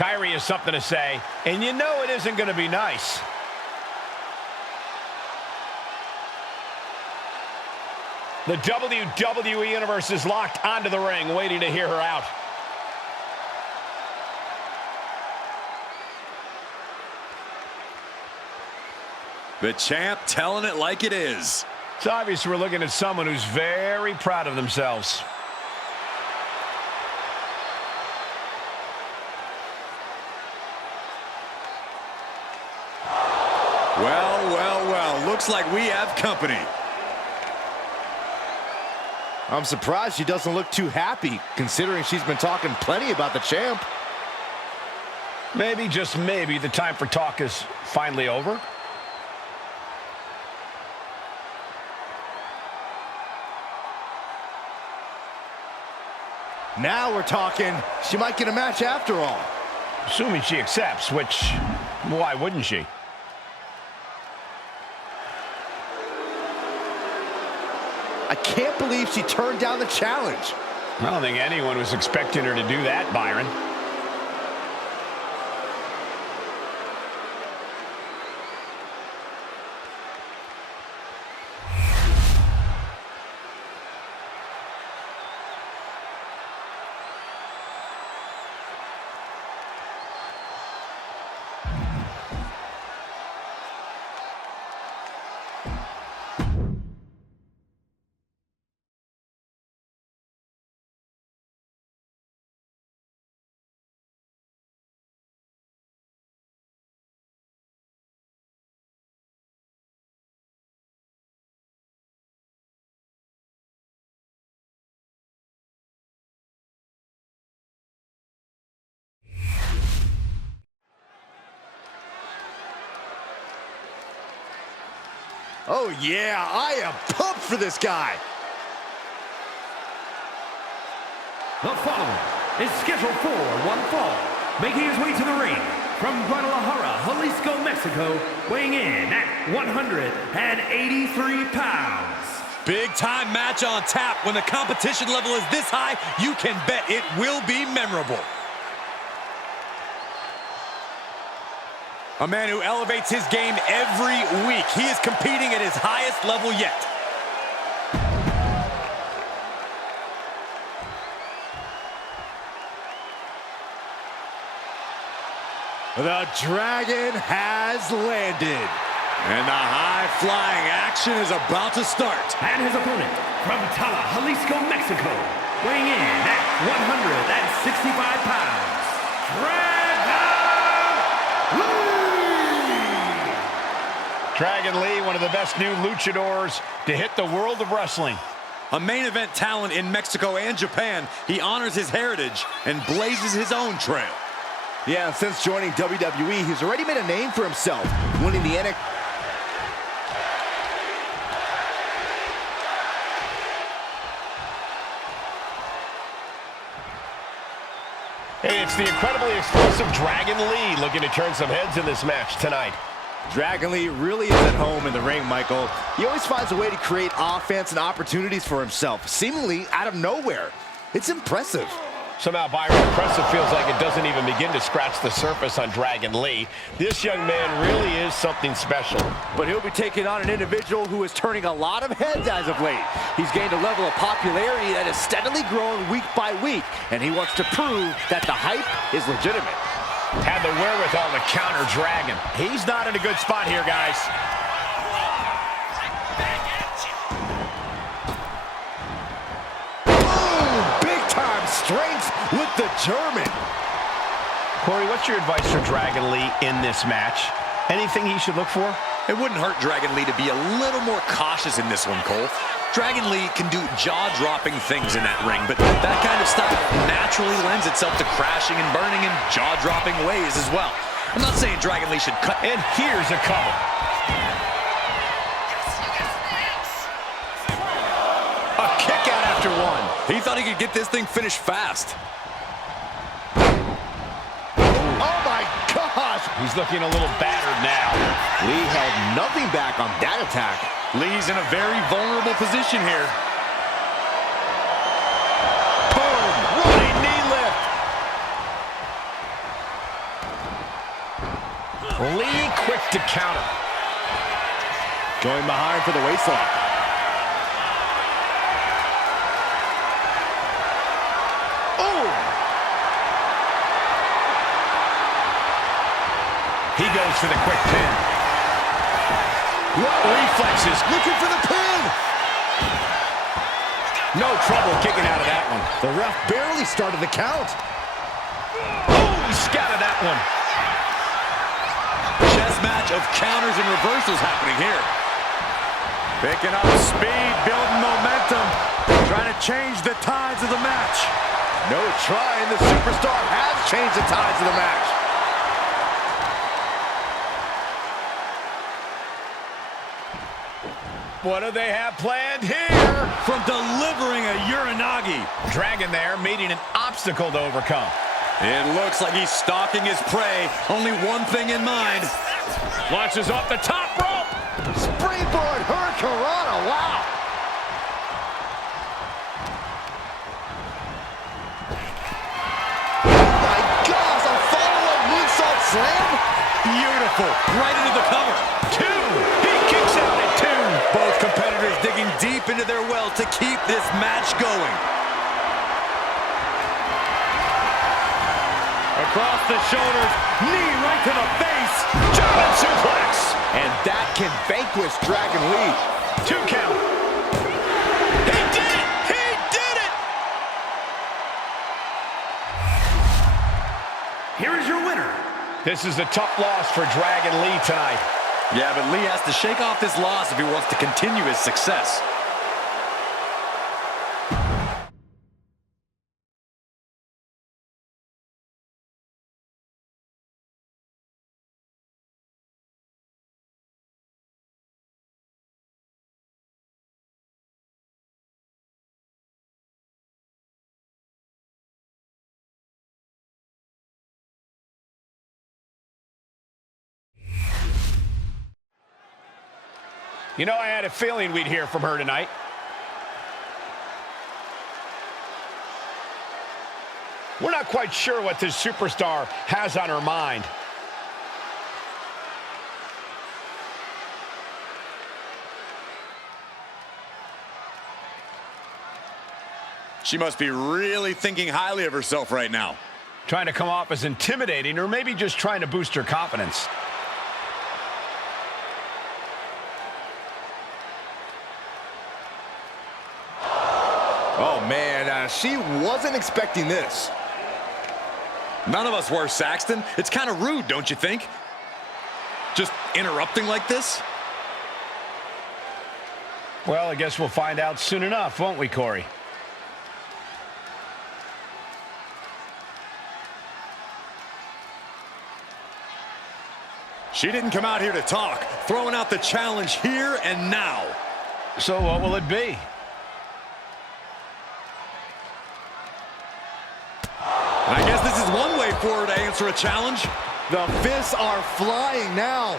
Kyrie has something to say, and you know it isn't going to be nice. The WWE Universe is locked onto the ring, waiting to hear her out. The champ telling it like it is. It's obvious we're looking at someone who's very proud of themselves. Well, well, well. Looks like we have company. I'm surprised she doesn't look too happy, considering she's been talking plenty about the champ. Maybe, just maybe, the time for talk is finally over. Now we're talking. She might get a match after all. Assuming she accepts, which, why wouldn't she? I can't believe she turned down the challenge. I don't think anyone was expecting her to do that, Byron. Oh yeah, I am pumped for this guy. The following is scheduled for one fall, making his way to the ring from Guadalajara, Jalisco, Mexico, weighing in at 183 pounds. Big time match on tap. When the competition level is this high, you can bet it will be memorable. A man who elevates his game every week. He is competing at his highest level yet. The Dragon has landed. And the high-flying action is about to start. And his opponent from Tala, Jalisco, Mexico, weighing in at 165 pounds, Dragon Lee, one of the best new luchadors to hit the world of wrestling. A main event talent in Mexico and Japan, he honors his heritage and blazes his own trail. Yeah, and since joining WWE, he's already made a name for himself, winning the NXT. Hey, it's the incredibly explosive Dragon Lee looking to turn some heads in this match tonight. Dragon Lee really is at home in the ring, Michael. He always finds a way to create offense and opportunities for himself, seemingly out of nowhere. It's impressive. Somehow, Byron, impressive feels like it doesn't even begin to scratch the surface on Dragon Lee. This young man really is something special. But he'll be taking on an individual who is turning a lot of heads as of late. He's gained a level of popularity that is steadily growing week by week, and he wants to prove that the hype is legitimate. Had the wherewithal to counter Dragon. He's not in a good spot here, guys. Strength with the German. Corey, what's your advice for Dragon Lee in this match? Anything he should look for? It wouldn't hurt Dragon Lee to be a little more cautious in this one, Cole. Dragon Lee can do jaw-dropping things in that ring, but that kind of style naturally lends itself to crashing and burning in jaw-dropping ways as well. I'm not saying Dragon Lee should cut. And here's a cover. A kick out after one. He thought he could get this thing finished fast. Oh my gosh! He's looking a little battered now. Lee held nothing back on that attack. Lee's in a very vulnerable position here. Boom! Running knee lift. Lee quick to counter. Going behind for the waistlock. Oh! He goes for the quick pin. What reflexes. Looking for the pin. No trouble kicking out of that one. The ref barely started the count. Oh, he scattered that one. Chess match of counters and reversals happening here. Picking up speed, building momentum. Trying to change the tides of the match. No trying. The superstar has changed the tides of the match. What do they have planned here? From delivering a Uranagi. Dragon there meeting an obstacle to overcome. It looks like he's stalking his prey. Only one thing in mind. Launches off the top rope. Springboard Hurricanrana, wow. Oh my gosh, a follow-up moonsault slam? Beautiful. Right into the cover. 2. He kicks out at 2. Both competitors digging deep into their well to keep this match going. Across the shoulders, knee right to the face. German suplex. And that can vanquish Dragon Lee. 2 count. He did it! He did it! Here is your winner. This is a tough loss for Dragon Lee tonight. Yeah, but Lee has to shake off this loss if he wants to continue his success. You know, I had a feeling we'd hear from her tonight. We're not quite sure what this superstar has on her mind. She must be really thinking highly of herself right now. Trying to come off as intimidating, or maybe just trying to boost her confidence. Oh, man, she wasn't expecting this. None of us were, Saxton. It's kind of rude, don't you think? Just interrupting like this? Well, I guess we'll find out soon enough, won't we, Corey? She didn't come out here to talk. Throwing out the challenge here and now. So what will it be? I guess this is one way for her to answer a challenge. The fists are flying now.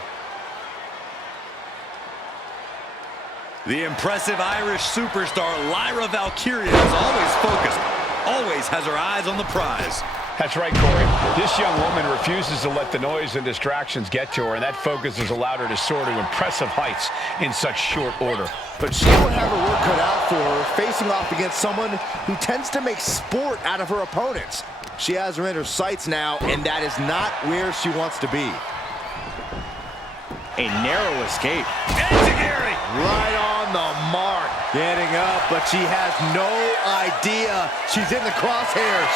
The impressive Irish superstar Lyra Valkyria is always focused, always has her eyes on the prize. That's right, Corey. This young woman refuses to let the noise and distractions get to her, and that focus has allowed her to soar to impressive heights in such short order. But she will have her work cut out for her, facing off against someone who tends to make sport out of her opponents. She has her in her sights now, and that is not where she wants to be. A narrow escape. Enziguri! Right on the mark. Getting up, but she has no idea she's in the crosshairs.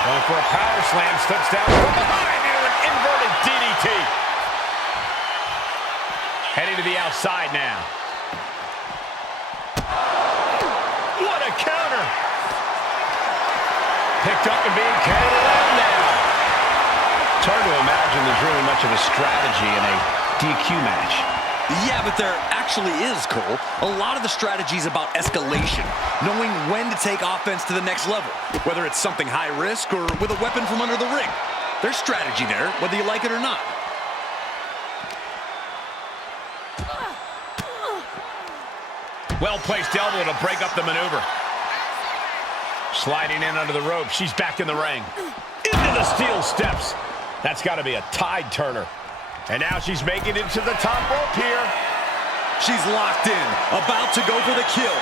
Going for a power slam, steps down from behind into an inverted DDT. Heading to the outside now. What a counter! Picked up and being carried around now. It's hard to imagine there's really much of a strategy in a DQ match. Yeah, but there actually is, Cole. A lot of the strategy is about escalation, knowing when to take offense to the next level, whether it's something high risk or with a weapon from under the ring. There's strategy there, whether you like it or not. Well-placed elbow to break up the maneuver. Sliding in under the rope. She's back in the ring. Into the steel steps. That's got to be a tide turner. And now she's making it to the top rope here. She's locked in, about to go for the kill.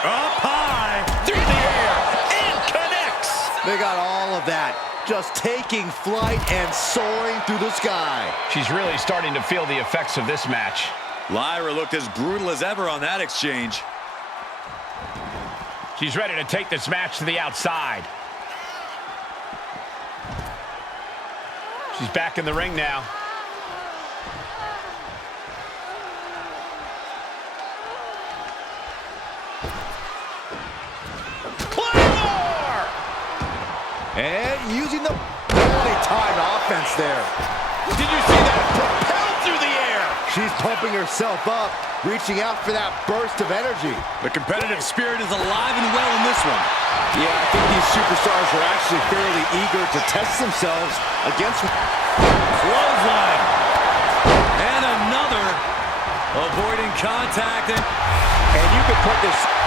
Up high, Through the air, and connects. they got all of that. Just taking flight and soaring through the sky. She's really starting to feel the effects of this match. Lyra looked as brutal as ever on that exchange. She's ready to take this match to the outside. She's back in the ring now. Claymore! And using the poorly-timed offense there. Did you see that? Propelled through the air! She's pumping herself up, reaching out for that burst of energy. The competitive spirit is alive and well in this one. Yeah, I think these superstars are actually fairly eager to test themselves against... Clothesline. And another. Avoiding contact. And you could put this...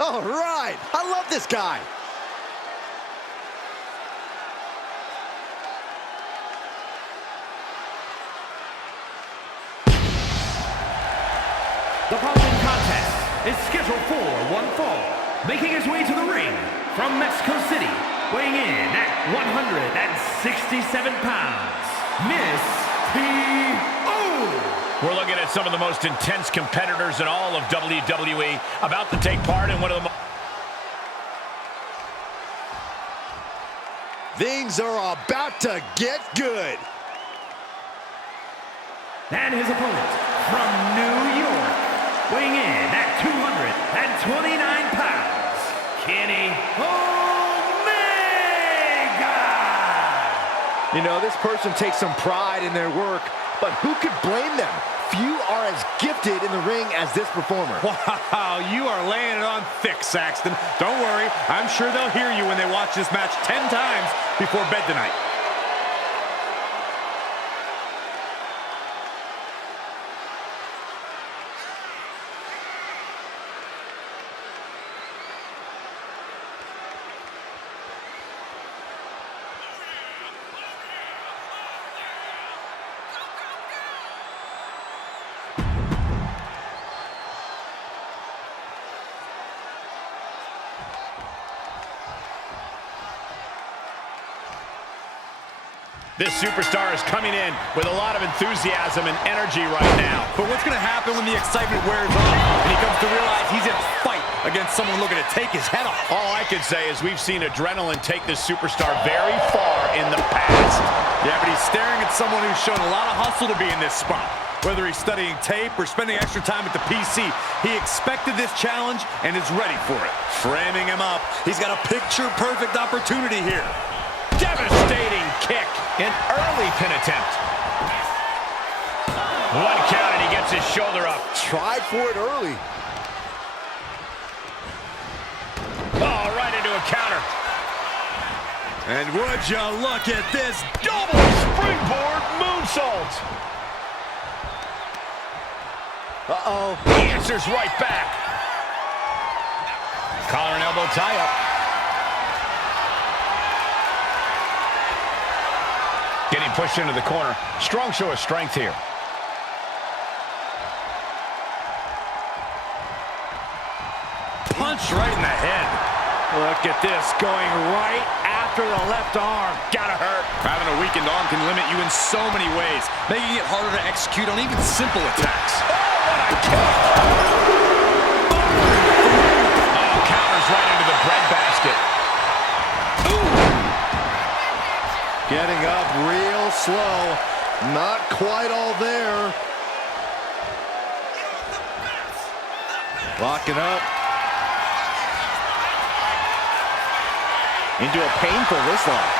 All right, I love this guy. The following contest is scheduled for one fall. Making his way to the ring from Mexico City, weighing in at 167 pounds, Miss P.O. We're looking at some of the most intense competitors in all of WWE about to take part in one of the Things are about to get good. And his opponent from New York, weighing in at 229 pounds, Kenny Omega! You know, this person takes some pride in their work, but who could blame them? Few are as gifted in the ring as this performer. Wow, you are laying it on thick, Saxton. Don't worry, I'm sure they'll hear you when they watch this match 10 times before bed tonight. This superstar is coming in with a lot of enthusiasm and energy right now. But what's going to happen when the excitement wears off and he comes to realize he's in a fight against someone looking to take his head off? All I can say is we've seen adrenaline take this superstar very far in the past. Yeah, but he's staring at someone who's shown a lot of hustle to be in this spot. Whether he's studying tape or spending extra time at the PC, he expected this challenge and is ready for it. Framing him up, he's got a picture-perfect opportunity here. Devastating kick. An early pin attempt. One count and he gets his shoulder up. Tried for it early. Oh, right into a counter. And would you look at this Double springboard moonsault. Uh-oh. He answers right back. Collar and elbow tie-up. Getting pushed into the corner. Strong show of strength here. punch right in the head? Look at this, going right after the left arm. Gotta hurt. Having a weakened arm can limit you in so many ways, making it harder to execute on even simple attacks. Oh, what a kick! goes right into the breadbasket. Getting up real slow. Not quite all there. Locking up. Into a painful wrist lock.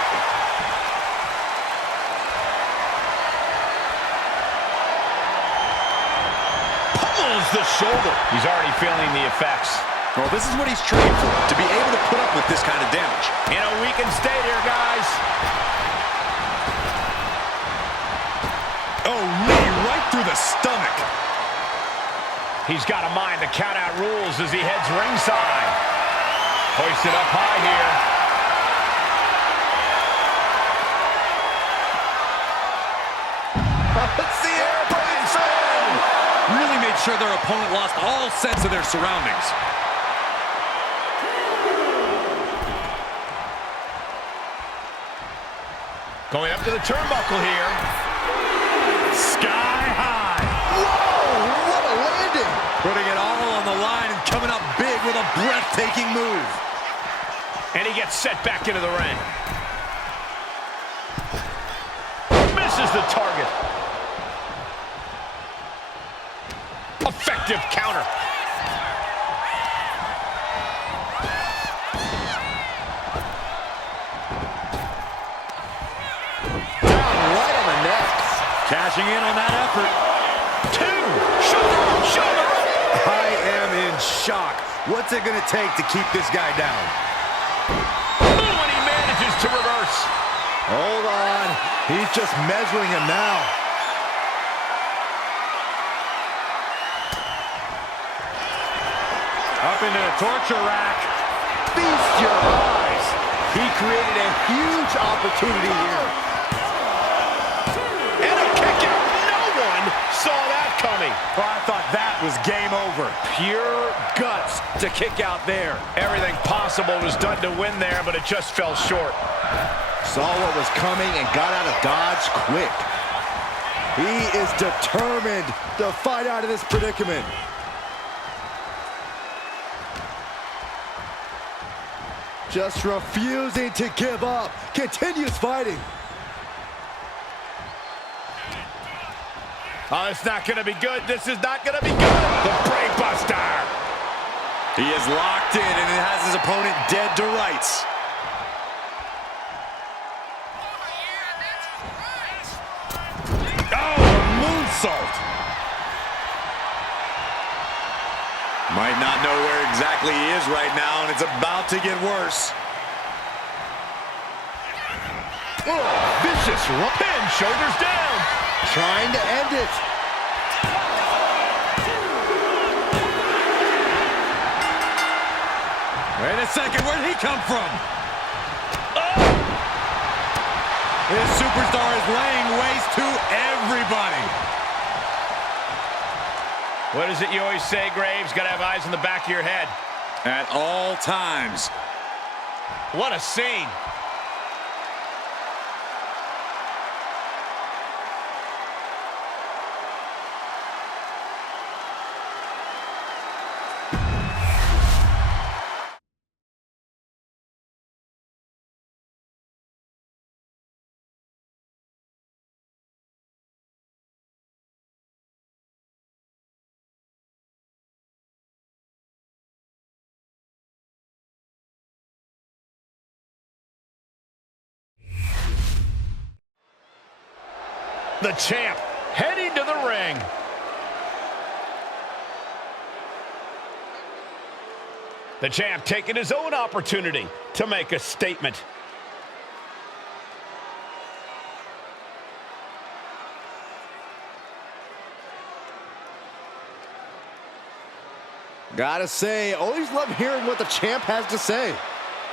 Pummels the shoulder. He's already feeling the effects. Well, this is what he's trained for, to be able to put up with this kind of damage. In a weakened state here, guys. Oh, knee right through the stomach. He's got to mind the count-out rules as he heads ringside. Hoisted up high here. It's the airplane fan! Really made sure their opponent lost all sense of their surroundings. Going up to the turnbuckle here. Sky high. Whoa, what a landing! Putting it all on the line and coming up big with a breathtaking move. And he gets set back into the ring. Misses the target. Effective counter. Down right on the neck. Cashing in on that effort. Two. Shoulder up. I am in shock. What's it going to take to keep this guy down? Boom, and he manages to reverse. Hold on. He's just measuring him now. Up into the torture rack. Feast your eyes. He created a huge opportunity here. And a kick out. No one saw that coming. Oh, I thought that was game over. Pure guts to kick out there. Everything possible was done to win there, but it just fell short. Saw what was coming and got out of dodge quick. He is determined to fight out of this predicament. Just refusing to give up. Continues fighting. Oh, it's not going to be good. This is not going to be good. The brain buster. He is locked in and has his opponent dead to rights. Oh, a moonsault. Might not know where exactly he is right now, and it's about to get worse. Oh, vicious Pin, shoulders down. trying to end it. Wait a second, where'd he come from? This superstar is laying waste to everybody. What is it you always say, Graves? Got to have eyes in the back of your head. At all times. What a scene. The champ heading to the ring. The champ taking his own opportunity to make a statement. Gotta say, always love hearing what the champ has to say.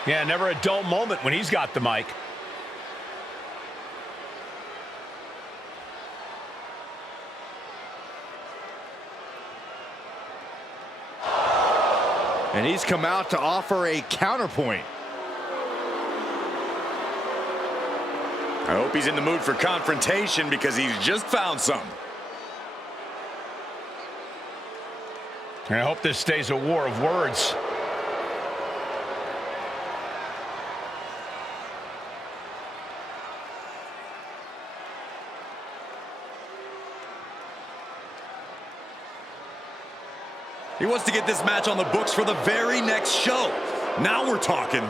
Yeah, never a dull moment when he's got the mic. And he's come out to offer a counterpoint. I hope he's in the mood for confrontation because he's just found some. And I hope this stays a war of words. He wants to get this match on the books for the very next show. Now we're talking.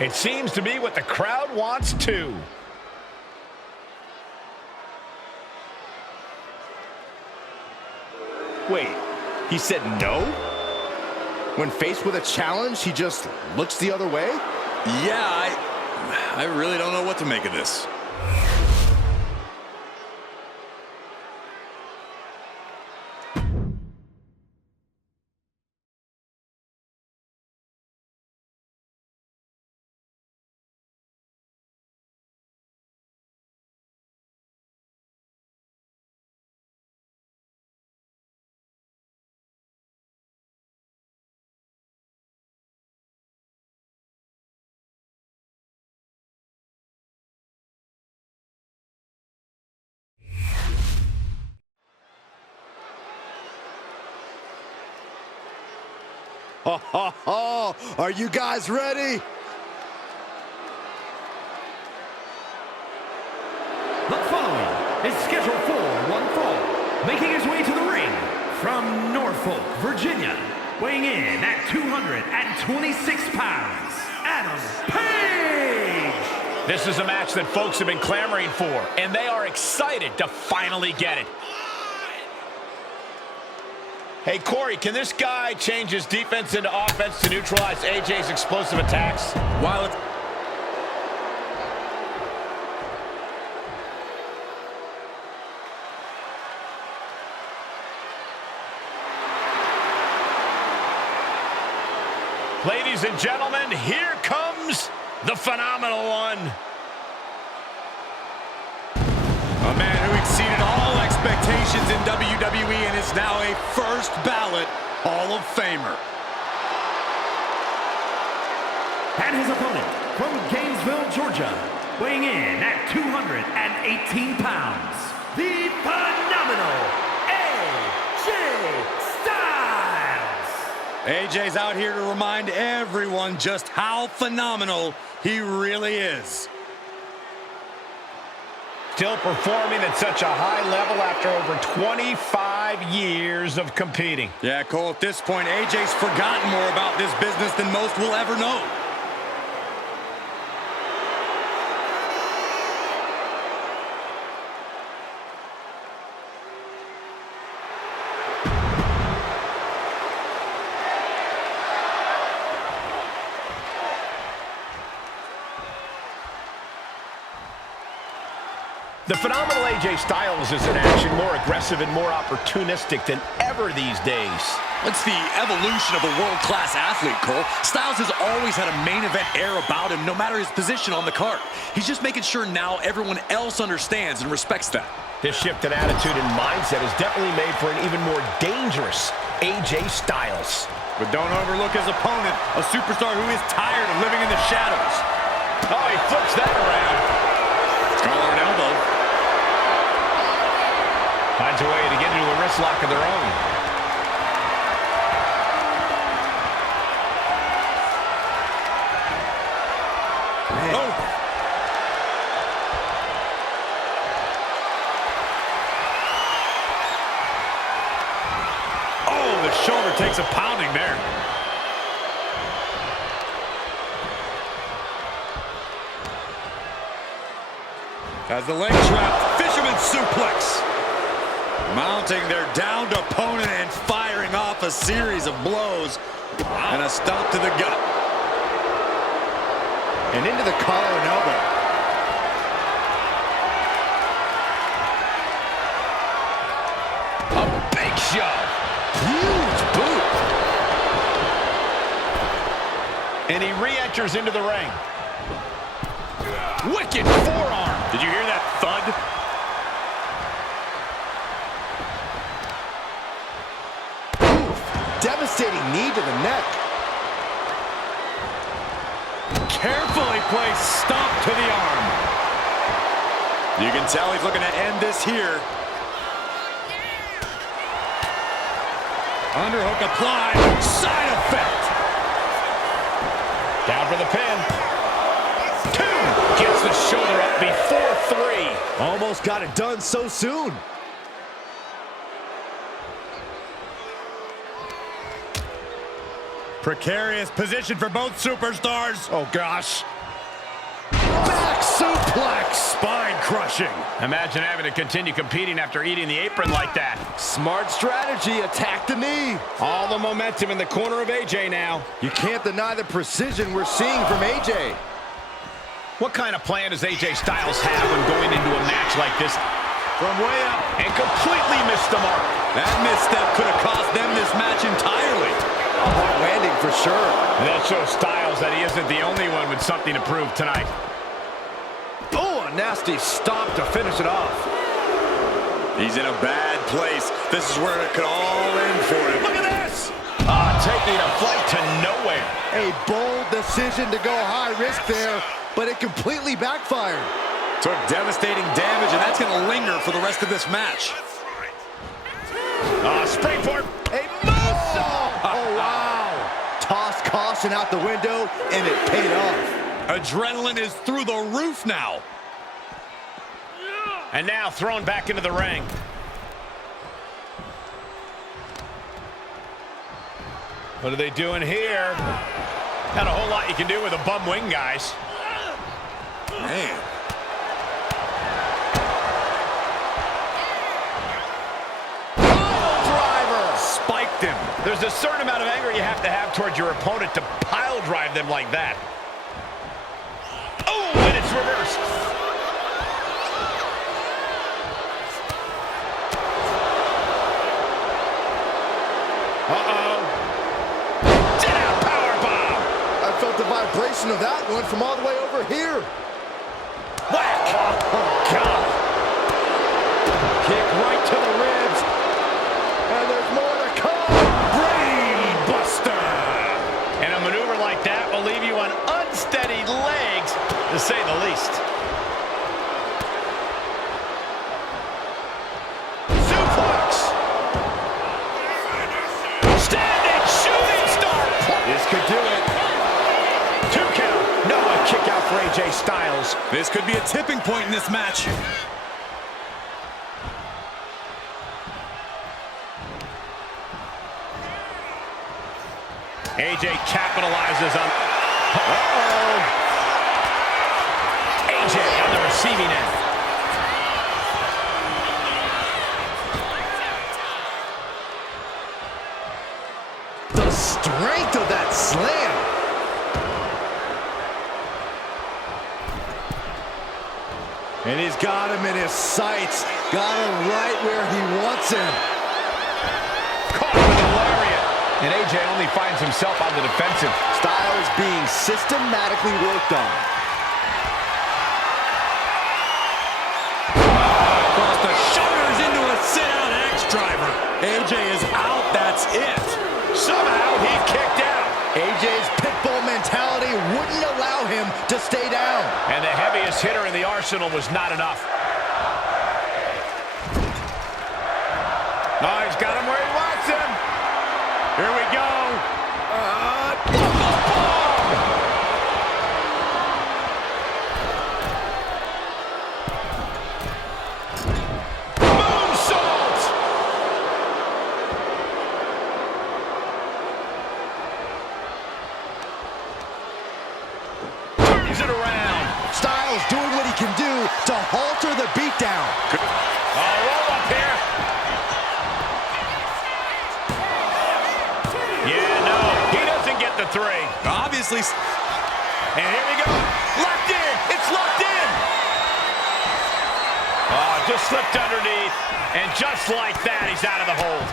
It seems to be what the crowd wants too. Wait, he said no? When faced with a challenge, he just looks the other way? Yeah, I really don't know what to make of this. Are you guys ready? The following is scheduled for one fall, making his way to the ring from Norfolk, Virginia, weighing in at 226 pounds, Adam Page! This is a match that folks have been clamoring for, and they are excited to finally get it. Hey, Corey, can this guy change his defense into offense to neutralize AJ's explosive attacks? While it's... Ladies and gentlemen, here comes the phenomenal one. A man who exceeded all expectations in WWE and is now a first ballot Hall of Famer. And his opponent from Gainesville, Georgia, weighing in at 218 pounds, the phenomenal AJ Styles! AJ's out here to remind everyone just how phenomenal he really is. Still performing at such a high level after over 25 years of competing. Yeah, Cole, at this point, AJ's forgotten more about this business than most will ever know. The phenomenal AJ Styles is in action, more aggressive and more opportunistic than ever these days. It's the evolution of a world-class athlete, Cole. Styles has always had a main event air about him, no matter his position on the card. He's just making sure now everyone else understands and respects that. This shift in attitude and mindset has definitely made for an even more dangerous AJ Styles. But don't overlook his opponent, a superstar who is tired of living in the shadows. Oh, he flips that around. Collar and elbow. Finds a way to get into a wrist lock of their own. Oh. Oh, the shoulder takes a pounding there. As the leg trap, fisherman suplex. Mounting their downed opponent and firing off a series of blows. And a stomp to the gut. And into the collar and elbow. A big shove. Huge boot. And he re-enters into the ring. Wicked forearm. Did you hear that thud? Devastating knee to the neck. Carefully placed stomp to the arm. You can tell he's looking to end this here. Underhook applied. Side effect. Down for the pin. 2. Gets the shoulder up before 3. Almost got it done so soon. Precarious position for both superstars. Oh, gosh. Back suplex. Spine crushing. Imagine having to continue competing after eating the apron like that. Smart strategy. Attack the knee. All the momentum in the corner of AJ now. You can't deny the precision we're seeing from AJ. What kind of plan does AJ Styles have when going into a match like this? From way up. And completely missed the mark. That misstep could have cost them this match entirely. A hard landing for sure. That shows Styles that he isn't the only one with something to prove tonight. Oh, a nasty stop to finish it off. He's in a bad place. This is where it could all end for him. Look at this! Taking a flight to nowhere. A bold decision to go high risk there, but it completely backfired. Took devastating damage, and that's going to linger for the rest of this match. Springboard. A moonsault! Oh, wow. Tossed caution out the window, and it paid off. Adrenaline is through the roof now. And now thrown back into the ring. What are they doing here? Not a whole lot you can do with a bum wing, guys. Man. Spiked him. There's a certain amount of anger you have to have towards your opponent to pile drive them like that. Oh, and it's reversed. Uh-oh. Down powerbomb. I felt the vibration of that one from all the way over here. Whack. Oh, God. Kick right to the ribs. And there's more to come. Brain buster. And a maneuver like that will leave you on unsteady legs, to say the least. Suplex. Standing shooting star. This could do it. 2 count. No, a kick out for AJ Styles. This could be a tipping point in this match. AJ capitalizes on... Uh-oh. AJ on the receiving end. The strength of that slam. And he's got him in his sights. Got him right where he wants him. Caught with a lariat. And AJ only finds himself on the defensive. Styles being systematically worked on. Across the shoulders into a sit-out X-driver. AJ is out, that's it. Somehow he kicked out. AJ's pitbull mentality wouldn't allow him to stay down. And the heaviest hitter in the arsenal was not enough. Oh, he's got him where he wants him. Here we go. Moonsault. Turns it around. Styles doing what he can do to halter the beatdown. Roll up here. Yeah, no, he doesn't get the 3. Obviously. And here we go. Locked in. It's locked in. Oh, just slipped underneath. And just like that, he's out of the hold.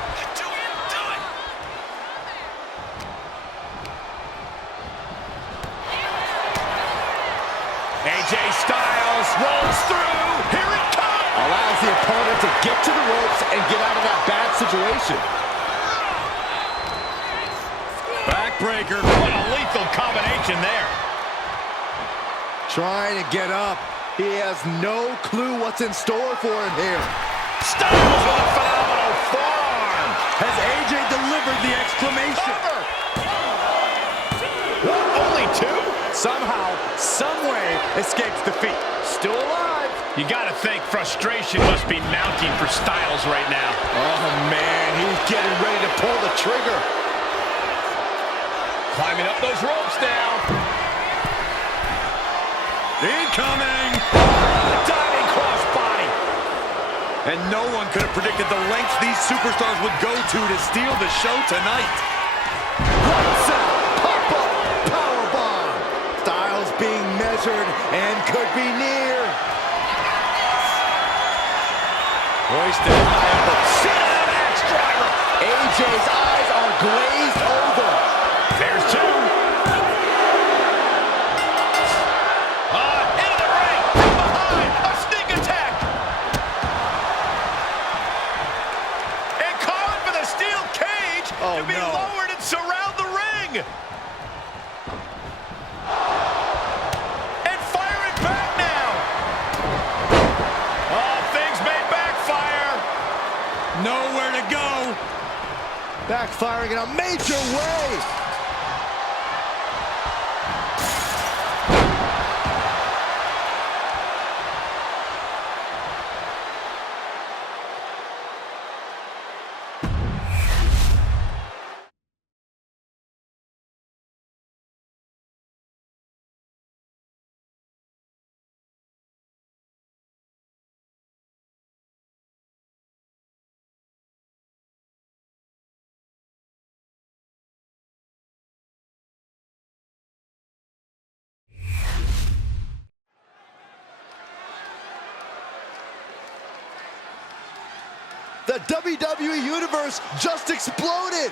AJ Styles rolls through. Here it comes. Allows the opponent to get to the ropes and get out of that bad situation. Backbreaker. What a lethal combination there. Trying to get up. He has no clue what's in store for him here. Styles with a phenomenal forearm. Has AJ delivered the exclamation? What, only 2? Somehow, someway, escapes defeat. Still alive. You gotta think frustration must be mounting for Styles right now. Oh, man, he's getting ready to pull the trigger. climbing up those ropes now. Incoming! Diving crossbody. And no one could have predicted the lengths these superstars would go to steal the show tonight. Lights out, pop-up, powerbomb. Styles being measured and could be near. Hoisted high up. Sit-down axe driver. AJ's eyes are glazed over. There's two. Into the ring. From behind. A sneak attack. And calling for the steel cage to be lowered and surround the ring. And firing back now. Oh, things may backfire. Nowhere to go. Backfiring in a major way. The WWE Universe just exploded.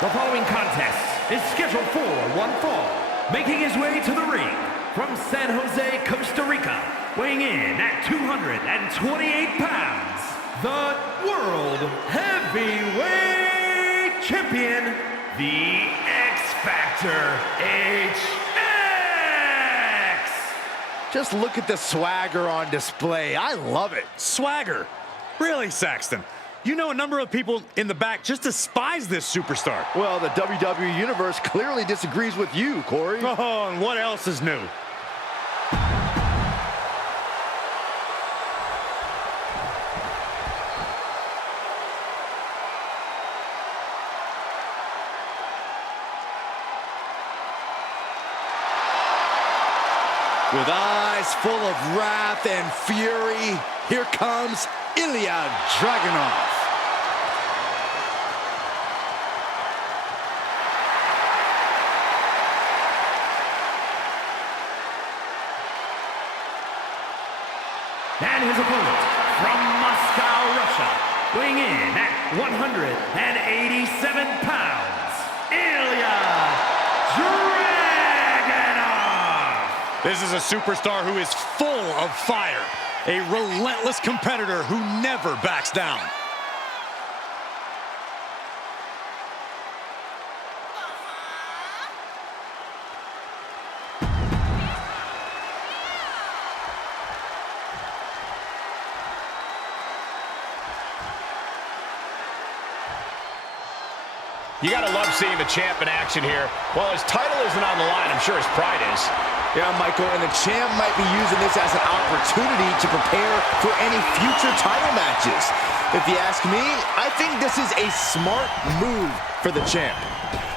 The following contest is scheduled for one fall. Making his way to the ring from San Jose, Costa Rica, weighing in at 228 pounds, the World Heavyweight Champion, the X-Factor, HX! Just look at the swagger on display. I love it. Swagger? Really, Saxton? You know a number of people in the back just despise this superstar. Well, the WWE Universe clearly disagrees with you, Corey. Oh, and what else is new? With eyes full of wrath and fury, here comes Ilya Dragunov. And his opponent from Moscow, Russia, weighing in at 187 pounds, Ilya Dragunov. This is a superstar who is full of fire, a relentless competitor who never backs down. You gotta love seeing the champ in action here. Well, his title isn't on the line. I'm sure his pride is. Yeah, Michael, and the champ might be using this as an opportunity to prepare for any future title matches. If you ask me, I think this is a smart move for the champ.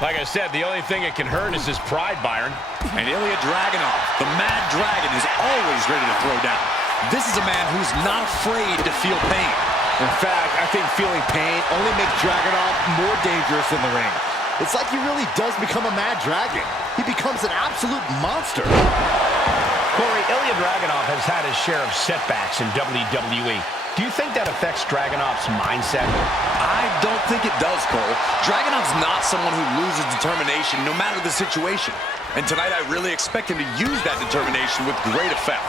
Like I said, the only thing it can hurt is his pride, Byron. And Ilya Dragunov, the Mad Dragon, is always ready to throw down. This is a man who's not afraid to feel pain. In fact, I think feeling pain only makes Dragunov more dangerous in the ring. It's like he really does become a mad dragon. He becomes an absolute monster. Corey, Ilya Dragunov has had his share of setbacks in WWE. Do you think that affects Dragunov's mindset? I don't think it does, Cole. Dragunov's not someone who loses determination no matter the situation. And tonight I really expect him to use that determination with great effect.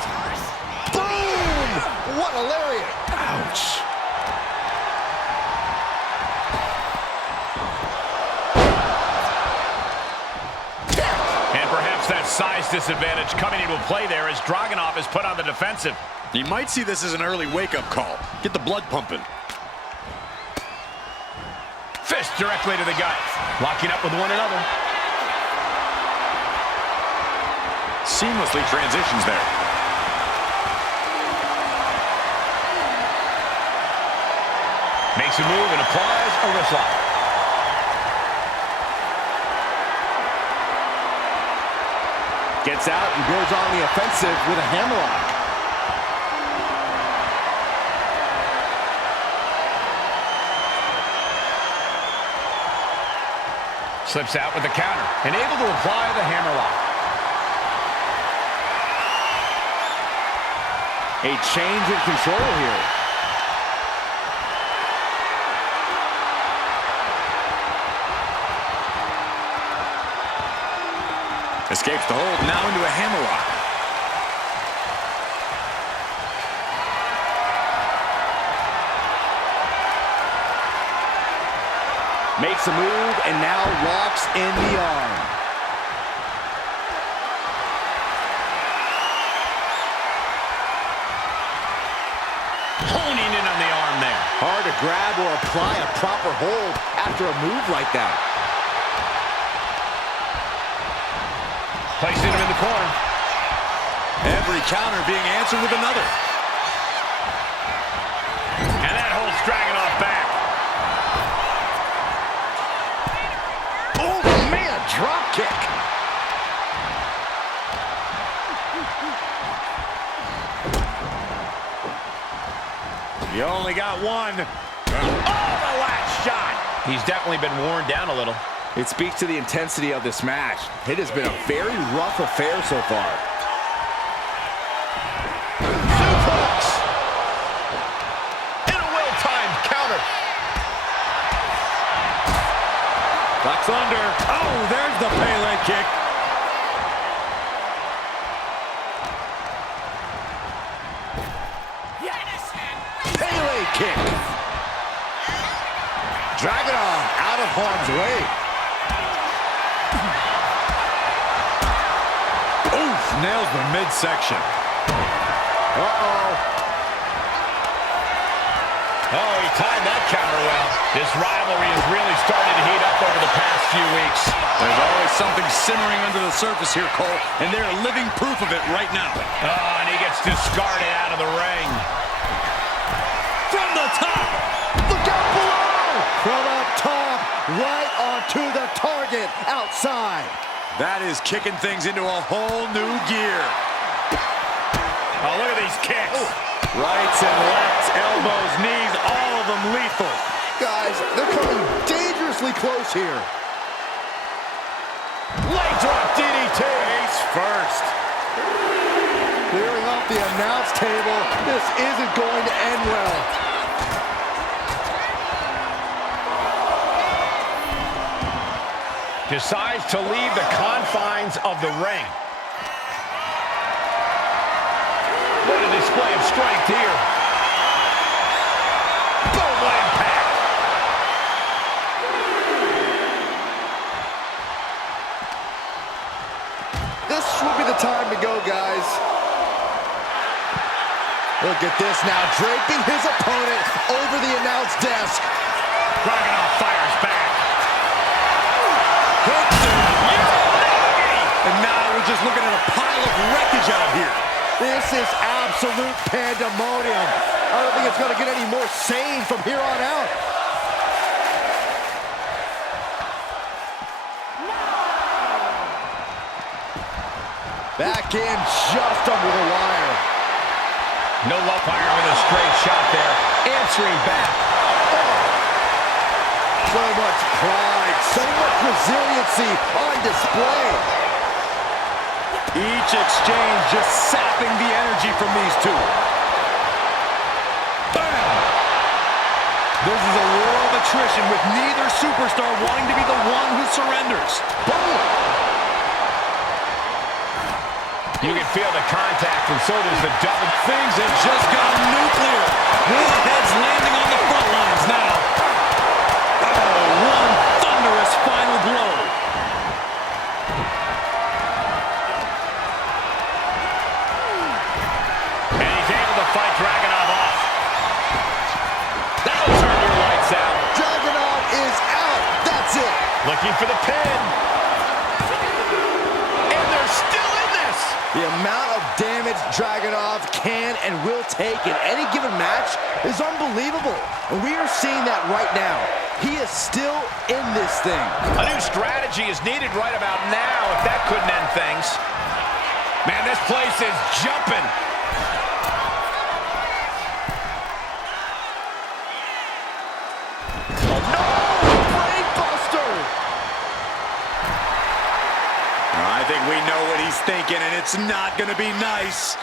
Boom! What a lariat! Ouch. And perhaps that size disadvantage coming into play there as Dragunov is put on the defensive. You might see this as an early wake-up call. Get the blood pumping. Fist directly to the gut. Locking up with one another. Seamlessly transitions there. Makes a move and applies a wrist lock. Gets out and goes on the offensive with a hammerlock. Slips out with the counter and able to apply the hammerlock. A change in control here. Escapes the hold, now into a hammerlock. Makes a move and now locks in the arm. Honing in on the arm there. Hard to grab or apply a proper hold after a move like that. Placing him in the corner. Every counter being answered with another. And that holds Dragunov back. Oh, man, drop kick. You only got one. Oh, the last shot. He's definitely been worn down a little. It speaks to the intensity of this match. It has been a very rough affair so far. Suplex. And a well-timed counter. Ducks under. Oh, there's the Pele kick. Pele kick. Dragunov out of harm's way. Oof, nails the midsection. Uh-oh. Oh, he timed that counter well. This rivalry has really started to heat up over the past few weeks. There's always something simmering under the surface here, Cole, and they're living proof of it right now. Oh, and he gets discarded out of the ring. From the top! Look out below! From up top, right onto the target outside. That is kicking things into a whole new gear. Oh, look at these kicks. Rights and lefts, elbows, knees, all of them lethal. Guys, they're coming dangerously close here. Leg drop DDT. Face first. Clearing off the announce table. This isn't going to end well. Decides to leave the confines of the ring. What a display of strength here. Boom, what impact. This would be the time to go, guys. Look at this now, draping his opponent over the announce desk. Dragunov fires back. And now we're just looking at a pile of wreckage out here. This is absolute pandemonium. I don't think it's going to get any more sane from here on out. Back in just under the wire. No love fire with a straight shot there. Answering back. So much pride, so much resiliency on display. Each exchange just sapping the energy from these two. Bam! This is a war of attrition with neither superstar wanting to be the one who surrenders. Boom! You can feel the contact, and so does the double. Things have just gone nuclear. With heads landing on the front lines now. Oh, one thunderous final blow. And he's able to fight Dragunov off. That'll turn your lights out. Dragunov is out. That's it. Looking for the pin. And they're still in this. The amount of damage Dragunov can and will take in any given match is unbelievable. And we are seeing that right now. He is still in this thing. A new strategy is needed right about now if that couldn't end things. Man, this place is jumping. Oh, no! Brainbuster! I think we know what he's thinking, and it's not going to be nice.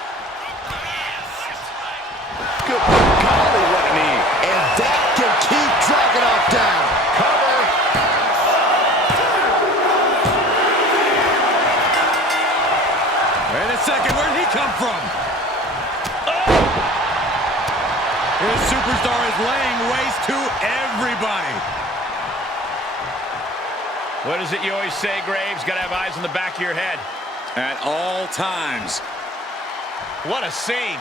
Good golly, what a knee. And that can keep Dragunov down. Cover. Wait a second, where'd he come from? This superstar is laying waste to everybody. What is it you always say, Graves? Got to have eyes on the back of your head. At all times. What a scene.